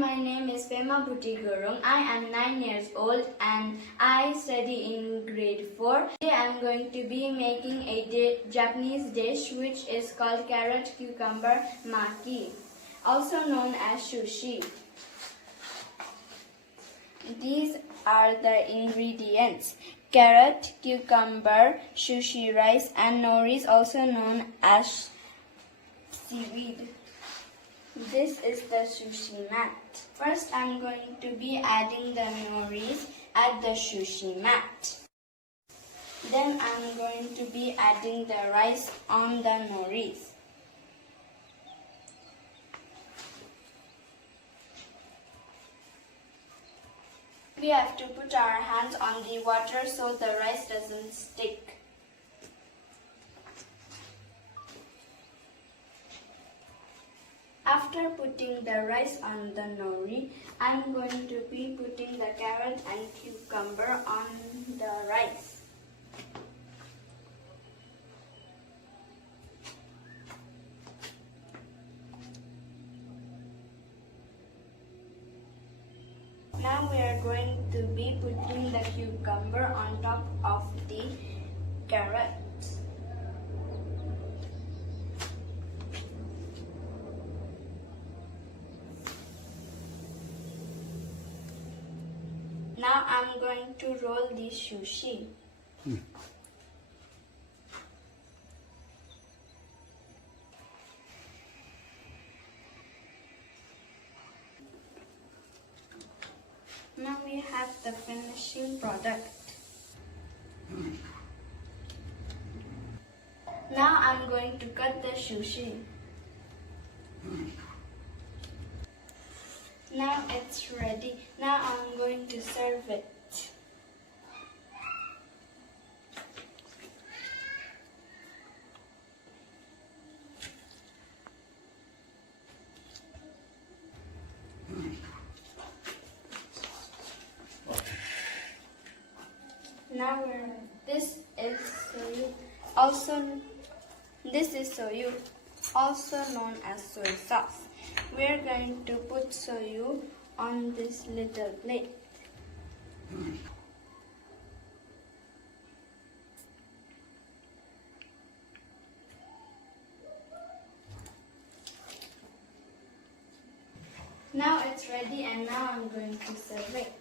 my name is Pema Bhuti Gurung. I am 9 years old and I study in grade 4. Today I am going to be making a Japanese dish which is called carrot cucumber maki, also known as sushi. These are the ingredients: carrot, cucumber, sushi rice, and nori, also known as seaweed. This is the sushi mat. First, I'm going to be adding the nori at the sushi mat. Then I'm going to be adding the rice on the nori. We have to put our hands on the water so the rice doesn't stick. After putting the rice on the nori, I'm going to be putting the carrot and cucumber on the rice. Now we are going to be putting the cucumber on top of the carrot. Now I'm going to roll the sushi. Now we have the finishing product. Now I'm going to cut the sushi. Now it's ready. Now I'm going to serve it. Now this is soyu, also known as soy sauce. We're going to put soyu on this little plate. Now it's ready and now I'm going to serve it.